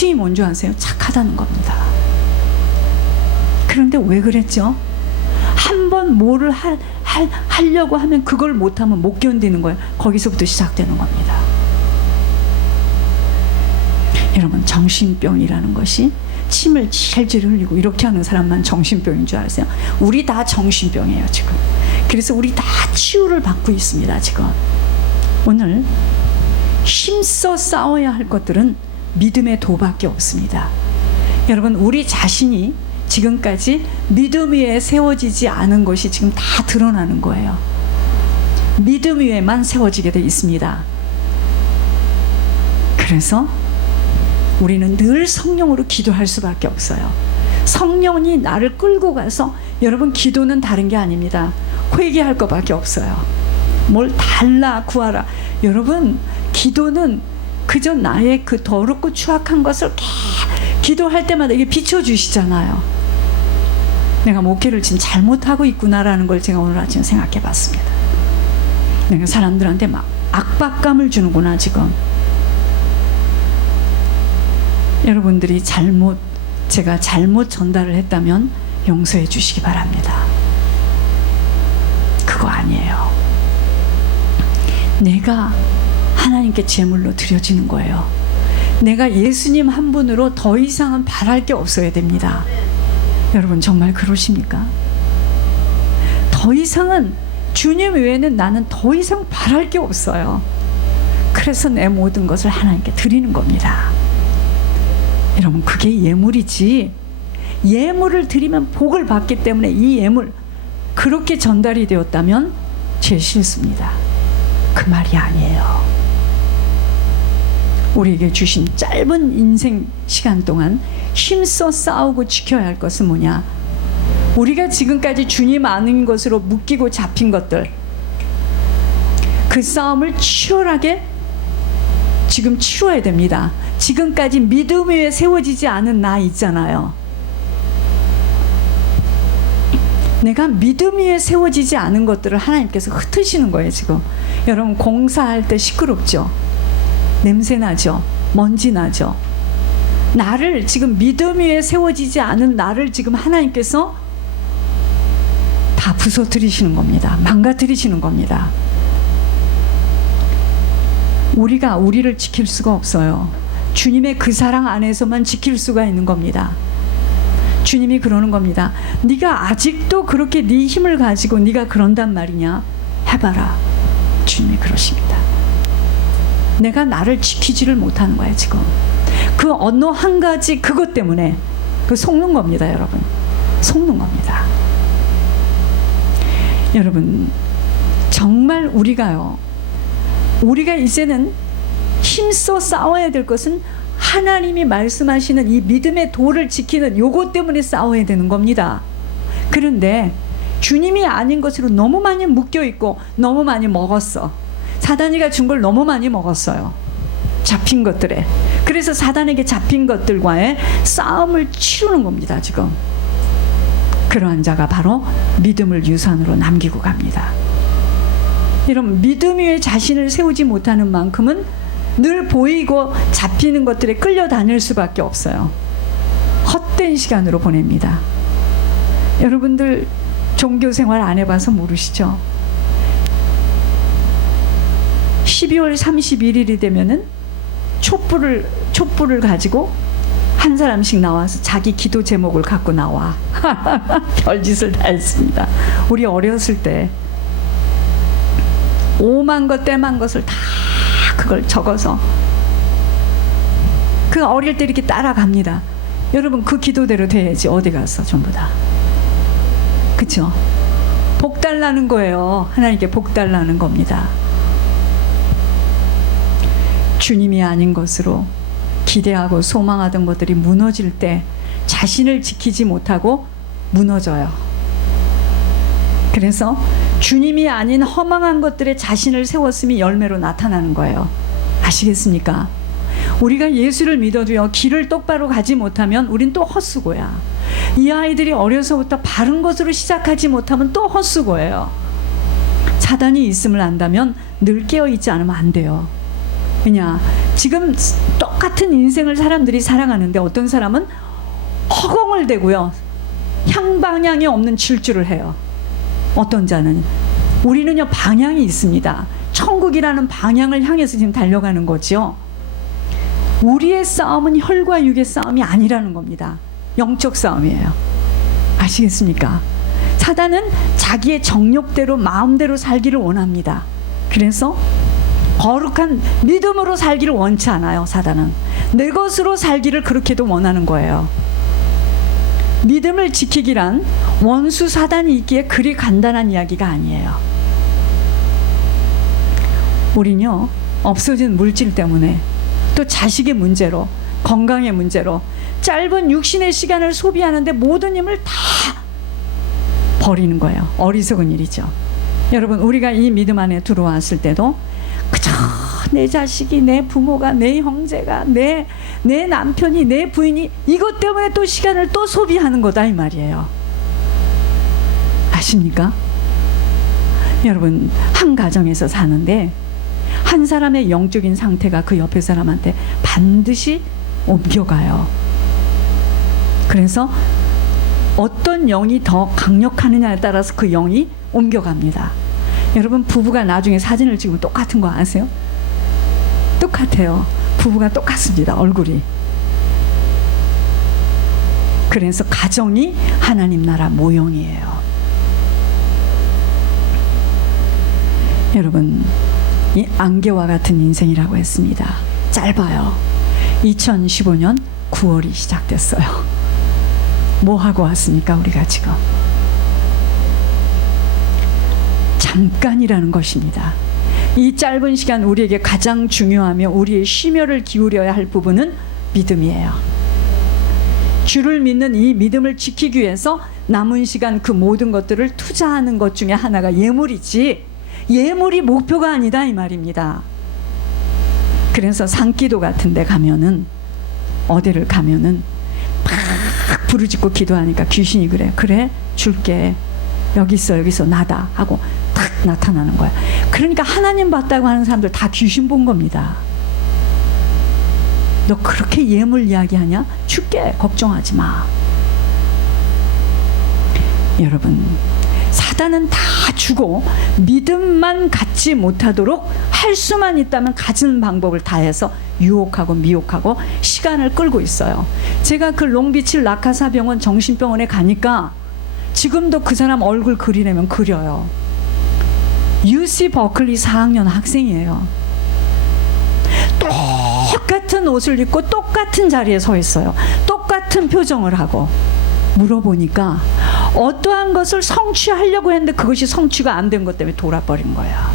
특징이 뭔지 아세요? 착하다는 겁니다. 그런데 왜 그랬죠? 한번 뭐를 하려고 하면 그걸 못하면 못 견디는 거예요. 거기서부터 시작되는 겁니다. 여러분, 정신병이라는 것이 침을 질질 흘리고 이렇게 하는 사람만 정신병인 줄 아세요? 우리 다 정신병이에요 지금. 그래서 우리 다 치유를 받고 있습니다 지금. 오늘 힘써 싸워야 할 것들은 믿음의 도밖에 없습니다. 여러분, 우리 자신이 지금까지 믿음 위에 세워지지 않은 것이 지금 다 드러나는 거예요. 믿음 위에만 세워지게 돼 있습니다. 그래서 우리는 늘 성령으로 기도할 수밖에 없어요. 성령이 나를 끌고 가서, 여러분, 기도는 다른 게 아닙니다. 회개할 것밖에 없어요. 뭘 달라 구하라. 여러분, 기도는 그저 나의 그 더럽고 추악한 것을 기도할 때마다 이게 비춰주시잖아요. 내가 목회를 지금 잘못하고 있구나라는 걸 제가 오늘 아침에 생각해 봤습니다. 내가 사람들한테 막 압박감을 주는구나 지금. 여러분들이 제가 잘못 전달을 했다면 용서해 주시기 바랍니다. 그거 아니에요. 내가 하나님께 제물로 드려지는 거예요. 내가 예수님 한 분으로 더 이상은 바랄 게 없어야 됩니다. 여러분, 정말 그러십니까? 더 이상은, 주님 외에는 나는 더 이상 바랄 게 없어요. 그래서 내 모든 것을 하나님께 드리는 겁니다. 여러분, 그게 예물이지. 예물을 드리면 복을 받기 때문에 이 예물, 그렇게 전달이 되었다면 제 실수입니다. 그 말이 아니에요. 우리에게 주신 짧은 인생 시간 동안 힘써 싸우고 지켜야 할 것은 뭐냐? 우리가 지금까지 주님 아는 것으로 묶이고 잡힌 것들, 그 싸움을 치열하게 지금 치러야 됩니다. 지금까지 믿음 위에 세워지지 않은 나 있잖아요. 내가 믿음 위에 세워지지 않은 것들을 하나님께서 흩으시는 거예요 지금. 여러분, 공사할 때 시끄럽죠? 냄새 나죠? 먼지 나죠? 나를 지금 믿음 위에 세워지지 않은 나를 지금 하나님께서 다 부서뜨리시는 겁니다. 망가뜨리시는 겁니다. 우리가 우리를 지킬 수가 없어요. 주님의 그 사랑 안에서만 지킬 수가 있는 겁니다. 주님이 그러는 겁니다. 네가 아직도 그렇게 네 힘을 가지고 네가 그런단 말이냐? 해봐라. 주님이 그러십니다. 내가 나를 지키지를 못하는 거야 지금. 그 어느 한 가지 그것 때문에 그 속는 겁니다 여러분. 속는 겁니다. 여러분, 정말 우리가 이제는 힘써 싸워야 될 것은 하나님이 말씀하시는 이 믿음의 도를 지키는 요것 때문에 싸워야 되는 겁니다. 그런데 주님이 아닌 것으로 너무 많이 묶여있고 너무 많이 먹었어. 사단이가 준 걸 너무 많이 먹었어요. 잡힌 것들에. 그래서 사단에게 잡힌 것들과의 싸움을 치르는 겁니다 지금. 그러한 자가 바로 믿음을 유산으로 남기고 갑니다. 여러분, 믿음 위에 자신을 세우지 못하는 만큼은 늘 보이고 잡히는 것들에 끌려다닐 수밖에 없어요. 헛된 시간으로 보냅니다. 여러분들 종교생활 안 해봐서 모르시죠? 12월 31일이 되면은 촛불을 가지고 한 사람씩 나와서 자기 기도 제목을 갖고 나와. 별짓을 다 했습니다. 우리 어렸을 때 오만 것 떼만 것을 다 그걸 적어서 그 어릴 때 이렇게 따라갑니다. 여러분, 그 기도대로 돼야지 어디 가서 전부 다. 그쵸? 복 달라는 거예요. 하나님께 복 달라는 겁니다. 주님이 아닌 것으로 기대하고 소망하던 것들이 무너질 때 자신을 지키지 못하고 무너져요. 그래서 주님이 아닌 허망한 것들에 자신을 세웠음이 열매로 나타나는 거예요. 아시겠습니까? 우리가 예수를 믿어도요, 길을 똑바로 가지 못하면 우린 또 헛수고야. 이 아이들이 어려서부터 바른 것으로 시작하지 못하면 또 헛수고예요. 사단이 있음을 안다면 늘 깨어있지 않으면 안 돼요. 왜냐? 지금 똑같은 인생을 사람들이 살아가는데 어떤 사람은 허공을 대고요, 향방향이 없는 질주를 해요. 어떤 자는, 우리는요 방향이 있습니다. 천국이라는 방향을 향해서 지금 달려가는 거죠. 우리의 싸움은 혈과 육의 싸움이 아니라는 겁니다. 영적 싸움이에요. 아시겠습니까? 사단은 자기의 정욕대로 마음대로 살기를 원합니다. 그래서 거룩한 믿음으로 살기를 원치 않아요. 사단은 내 것으로 살기를 그렇게도 원하는 거예요. 믿음을 지키기란 원수 사단이 있기에 그리 간단한 이야기가 아니에요. 우린요 없어진 물질 때문에, 또 자식의 문제로, 건강의 문제로 짧은 육신의 시간을 소비하는데 모든 힘을 다 버리는 거예요. 어리석은 일이죠. 여러분, 우리가 이 믿음 안에 들어왔을 때도 그저 내 자식이, 내 부모가, 내 형제가, 내 남편이, 내 부인이 이것 때문에 또 시간을 또 소비하는 거다 이 말이에요. 아십니까? 여러분, 한 가정에서 사는데 한 사람의 영적인 상태가 그 옆에 사람한테 반드시 옮겨가요. 그래서 어떤 영이 더 강력하느냐에 따라서 그 영이 옮겨갑니다. 여러분, 부부가 나중에 사진을 찍으면 똑같은 거 아세요? 똑같아요. 부부가 똑같습니다. 얼굴이. 그래서 가정이 하나님 나라 모형이에요. 여러분, 이 안개와 같은 인생이라고 했습니다. 짧아요. 2015년 9월이 시작됐어요. 뭐 하고 왔습니까? 우리가 지금 잠깐이라는 것입니다. 이 짧은 시간 우리에게 가장 중요하며 우리의 심혈을 기울여야 할 부분은 믿음이에요. 주를 믿는 이 믿음을 지키기 위해서 남은 시간 그 모든 것들을 투자하는 것 중에 하나가 예물이지, 예물이 목표가 아니다 이 말입니다. 그래서 산기도 같은 데 가면은, 어디를 가면은 막 부르짖고 기도하니까 귀신이 그래 줄게, 여기 있어 여기서 나다 하고 탁 나타나는 거야. 그러니까 하나님 봤다고 하는 사람들 다 귀신 본 겁니다. 너 그렇게 예물 이야기하냐? 줄게, 걱정하지 마. 여러분, 사단은 다 주고 믿음만 갖지 못하도록 할 수만 있다면 가진 방법을 다해서 유혹하고 미혹하고 시간을 끌고 있어요. 제가 그 롱비치 라카사 병원 정신병원에 가니까 지금도 그 사람 얼굴 그리려면 그려요. UC 버클리 4학년 학생이에요. 똑같은 옷을 입고 똑같은 자리에 서 있어요. 똑같은 표정을 하고. 물어보니까 어떠한 것을 성취하려고 했는데 그것이 성취가 안 된 것 때문에 돌아버린 거야.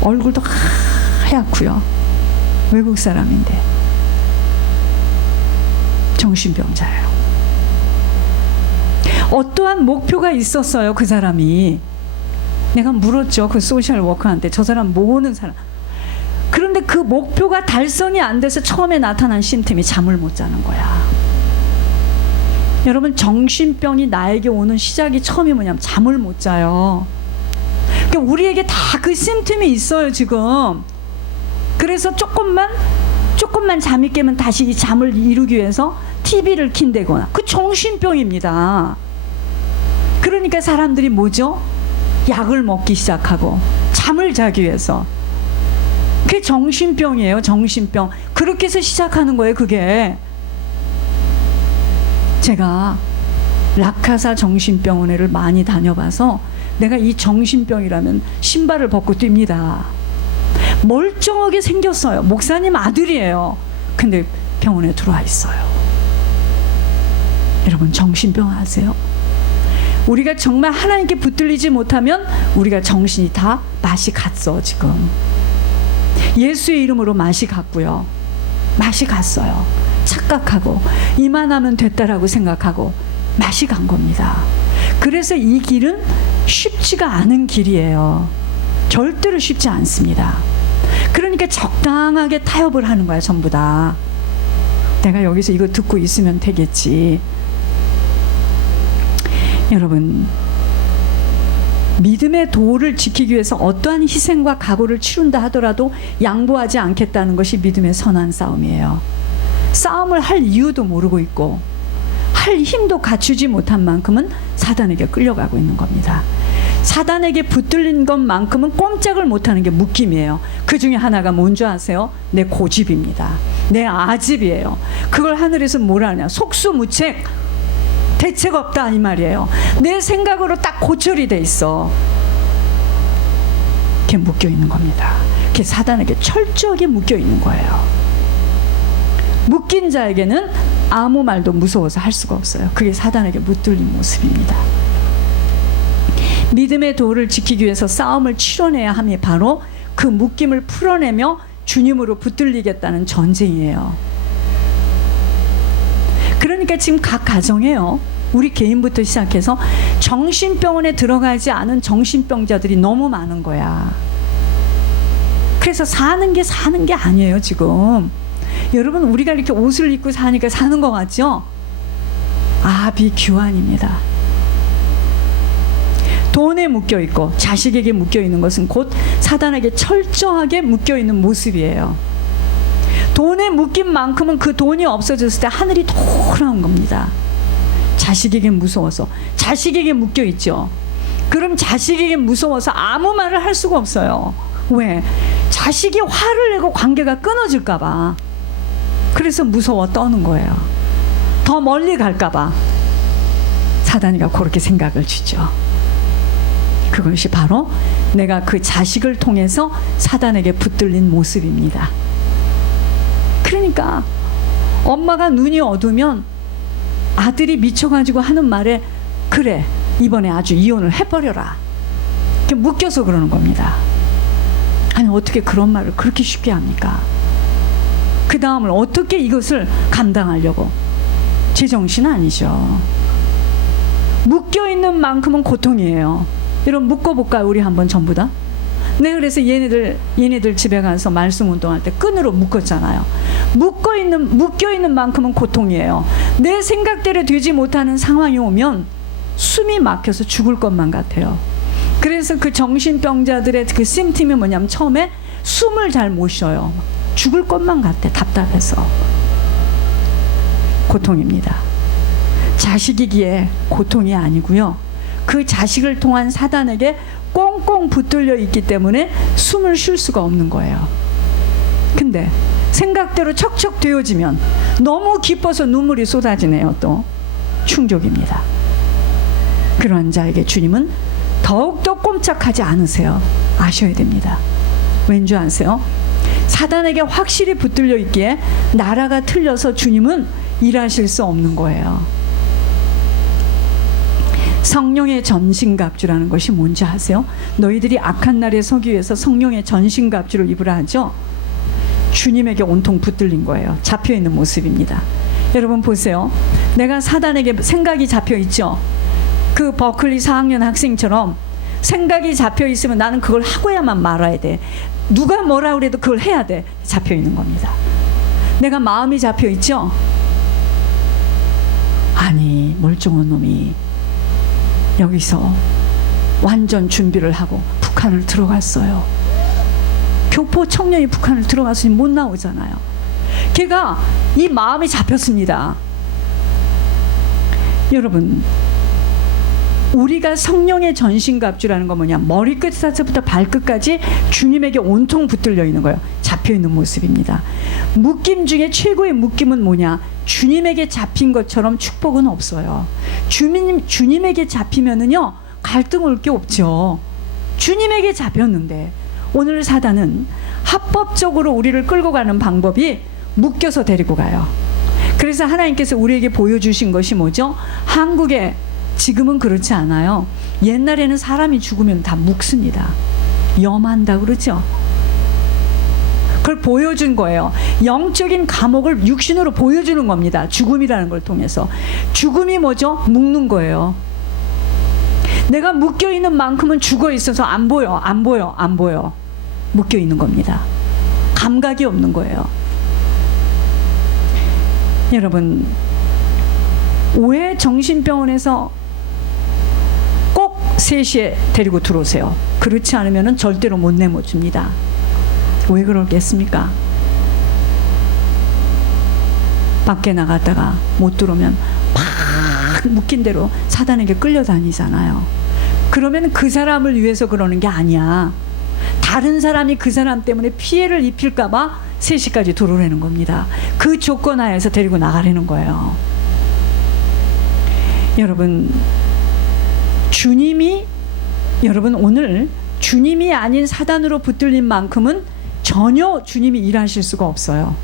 얼굴도 하얗고요. 외국 사람인데 정신병자예요. 어떠한 목표가 있었어요. 그 사람이. 내가 물었죠. 그 소셜 워커한테. 저 사람 모으는 사람. 그런데 그 목표가 달성이 안 돼서 처음에 나타난 심템이 잠을 못 자는 거야. 여러분, 정신병이 나에게 오는 시작이 처음이 뭐냐면 잠을 못 자요. 그러니까 우리에게 다 그 심템이 있어요 지금. 그래서 조금만 잠이 깨면 다시 이 잠을 이루기 위해서 TV를 킨다거나, 그 정신병입니다. 그러니까 사람들이 뭐죠? 약을 먹기 시작하고 잠을 자기 위해서. 그게 정신병이에요. 정신병. 그렇게 해서 시작하는 거예요. 그게. 제가 라카사 정신병원을 많이 다녀봐서 내가 이 정신병이라면 신발을 벗고 뜁니다. 멀쩡하게 생겼어요. 목사님 아들이에요. 근데 병원에 들어와 있어요. 여러분, 정신병 아세요? 우리가 정말 하나님께 붙들리지 못하면 우리가 정신이 다 맛이 갔어 지금. 예수의 이름으로 맛이 갔고요. 맛이 갔어요. 착각하고 이만하면 됐다라고 생각하고 맛이 간 겁니다. 그래서 이 길은 쉽지가 않은 길이에요. 절대로 쉽지 않습니다. 그러니까 적당하게 타협을 하는 거야 전부 다. 내가 여기서 이거 듣고 있으면 되겠지. 여러분, 믿음의 도를 지키기 위해서 어떠한 희생과 각오를 치룬다 하더라도 양보하지 않겠다는 것이 믿음의 선한 싸움이에요. 싸움을 할 이유도 모르고 있고 할 힘도 갖추지 못한 만큼은 사단에게 끌려가고 있는 겁니다. 사단에게 붙들린 것만큼은 꼼짝을 못하는 게 묶임이에요. 그 중에 하나가 뭔지 아세요? 내 고집입니다. 내 아집이에요. 그걸 하늘에서 뭐라 하냐? 속수무책, 대책 없다 이 말이에요. 내 생각으로 딱 고철이 돼 있어. 그게 묶여 있는 겁니다. 그게 사단에게 철저하게 묶여 있는 거예요. 묶인 자에게는 아무 말도 무서워서 할 수가 없어요. 그게 사단에게 붙들린 모습입니다. 믿음의 도를 지키기 위해서 싸움을 치러내야 함이 바로 그 묶임을 풀어내며 주님으로 붙들리겠다는 전쟁이에요. 그러니까 지금 각 가정에요, 우리 개인부터 시작해서 정신병원에 들어가지 않은 정신병자들이 너무 많은 거야. 그래서 사는 게 아니에요 지금. 여러분, 우리가 이렇게 옷을 입고 사니까 사는 것 같죠? 비규환입니다. 돈에 묶여있고 자식에게 묶여있는 것은 곧 사단에게 철저하게 묶여있는 모습이에요. 돈에 묶인 만큼은 그 돈이 없어졌을 때 하늘이 돌아온 겁니다. 자식에게 무서워서. 자식에게 묶여있죠. 그럼 자식에게 무서워서 아무 말을 할 수가 없어요. 왜? 자식이 화를 내고 관계가 끊어질까 봐. 그래서 무서워 떠는 거예요. 더 멀리 갈까 봐 사단이가 그렇게 생각을 주죠. 그것이 바로 내가 그 자식을 통해서 사단에게 붙들린 모습입니다. 그러니까 엄마가 눈이 어두면 아들이 미쳐가지고 하는 말에 그래 이번에 아주 이혼을 해버려라, 이렇게 묶여서 그러는 겁니다. 아니 어떻게 그런 말을 그렇게 쉽게 합니까? 그 다음을 어떻게 이것을 감당하려고. 제정신 아니죠. 묶여있는 만큼은 고통이에요. 여러분 묶어볼까요? 우리 한번 전부 다. 네, 그래서 얘네들 집에 가서 말씀 운동할 때 끈으로 묶었잖아요. 묶여있는 만큼은 고통이에요. 내 생각대로 되지 못하는 상황이 오면 숨이 막혀서 죽을 것만 같아요. 그래서 그 정신병자들의 그 심팀이 뭐냐면 처음에 숨을 잘 못 쉬어요. 죽을 것만 같아. 답답해서. 고통입니다. 자식이기에 고통이 아니고요, 그 자식을 통한 사단에게 꽁꽁 붙들려 있기 때문에 숨을 쉴 수가 없는 거예요. 근데 생각대로 척척 되어지면 너무 기뻐서 눈물이 쏟아지네요. 또 충족입니다. 그러한 자에게 주님은 더욱더 꼼짝하지 않으세요. 아셔야 됩니다. 왠지 아세요? 사단에게 확실히 붙들려 있기에 나라가 틀려서 주님은 일하실 수 없는 거예요. 성령의 전신갑주라는 것이 뭔지 아세요? 너희들이 악한 날에 서기 위해서 성령의 전신갑주를 입으라 하죠. 주님에게 온통 붙들린 거예요. 잡혀있는 모습입니다. 여러분 보세요. 내가 사단에게 생각이 잡혀있죠. 그 버클리 4학년 학생처럼 생각이 잡혀있으면 나는 그걸 하고야만 말아야 돼. 누가 뭐라 그래도 그걸 해야 돼. 잡혀있는 겁니다. 내가 마음이 잡혀있죠. 아니 멀쩡한 놈이 여기서 완전 준비를 하고 북한을 들어갔어요. 교포 청년이 북한을 들어갔으니 못 나오잖아요. 걔가 이 마음이 잡혔습니다. 여러분, 우리가 성령의 전신갑주라는 건 뭐냐? 머리끝에서부터 발끝까지 주님에게 온통 붙들려 있는 거예요. 잡혀 있는 모습입니다. 묶임 중에 최고의 묶임은 뭐냐? 주님에게 잡힌 것처럼 축복은 없어요. 주님에게 잡히면은요, 갈등 올 게 없죠. 주님에게 잡혔는데, 오늘 사단은 합법적으로 우리를 끌고 가는 방법이 묶여서 데리고 가요. 그래서 하나님께서 우리에게 보여주신 것이 뭐죠? 한국에 지금은 그렇지 않아요. 옛날에는 사람이 죽으면 다 묵습니다. 염한다 그러죠. 그걸 보여준 거예요. 영적인 감옥을 육신으로 보여주는 겁니다. 죽음이라는 걸 통해서. 죽음이 뭐죠? 묵는 거예요. 내가 묶여있는 만큼은 죽어있어서 안 보여. 묶여있는 겁니다. 감각이 없는 거예요. 여러분, 왜 정신병원에서 꼭 3시에 데리고 들어오세요. 그렇지 않으면 절대로 못 내모줍니다. 왜 그러겠습니까? 밖에 나갔다가 못 들어오면 막 묶인 대로 사단에게 끌려다니잖아요. 그러면 그 사람을 위해서 그러는 게 아니야. 다른 사람이 그 사람 때문에 피해를 입힐까 봐 3시까지 들어오라는 겁니다. 그 조건 하에서 데리고 나가려는 거예요. 여러분, 여러분 오늘 주님이 아닌 사단으로 붙들린 만큼은 전혀 주님이 일하실 수가 없어요.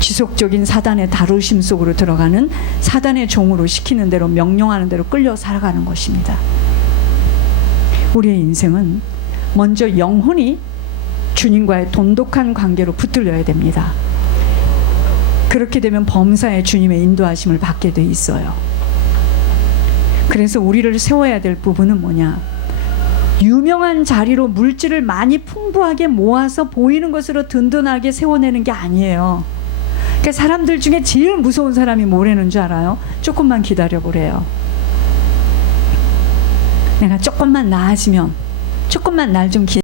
지속적인 사단의 다루심 속으로 들어가는 사단의 종으로 시키는 대로 명령하는 대로 끌려 살아가는 것입니다. 우리의 인생은 먼저 영혼이 주님과의 돈독한 관계로 붙들려야 됩니다. 그렇게 되면 범사에 주님의 인도하심을 받게 돼 있어요. 그래서 우리를 세워야 될 부분은 뭐냐? 유명한 자리로 물질을 많이 풍부하게 모아서 보이는 것으로 든든하게 세워내는 게 아니에요. 그러니까 사람들 중에 제일 무서운 사람이 뭐라는 줄 알아요? 조금만 기다려보래요. 내가 조금만 나아지면, 조금만 날 좀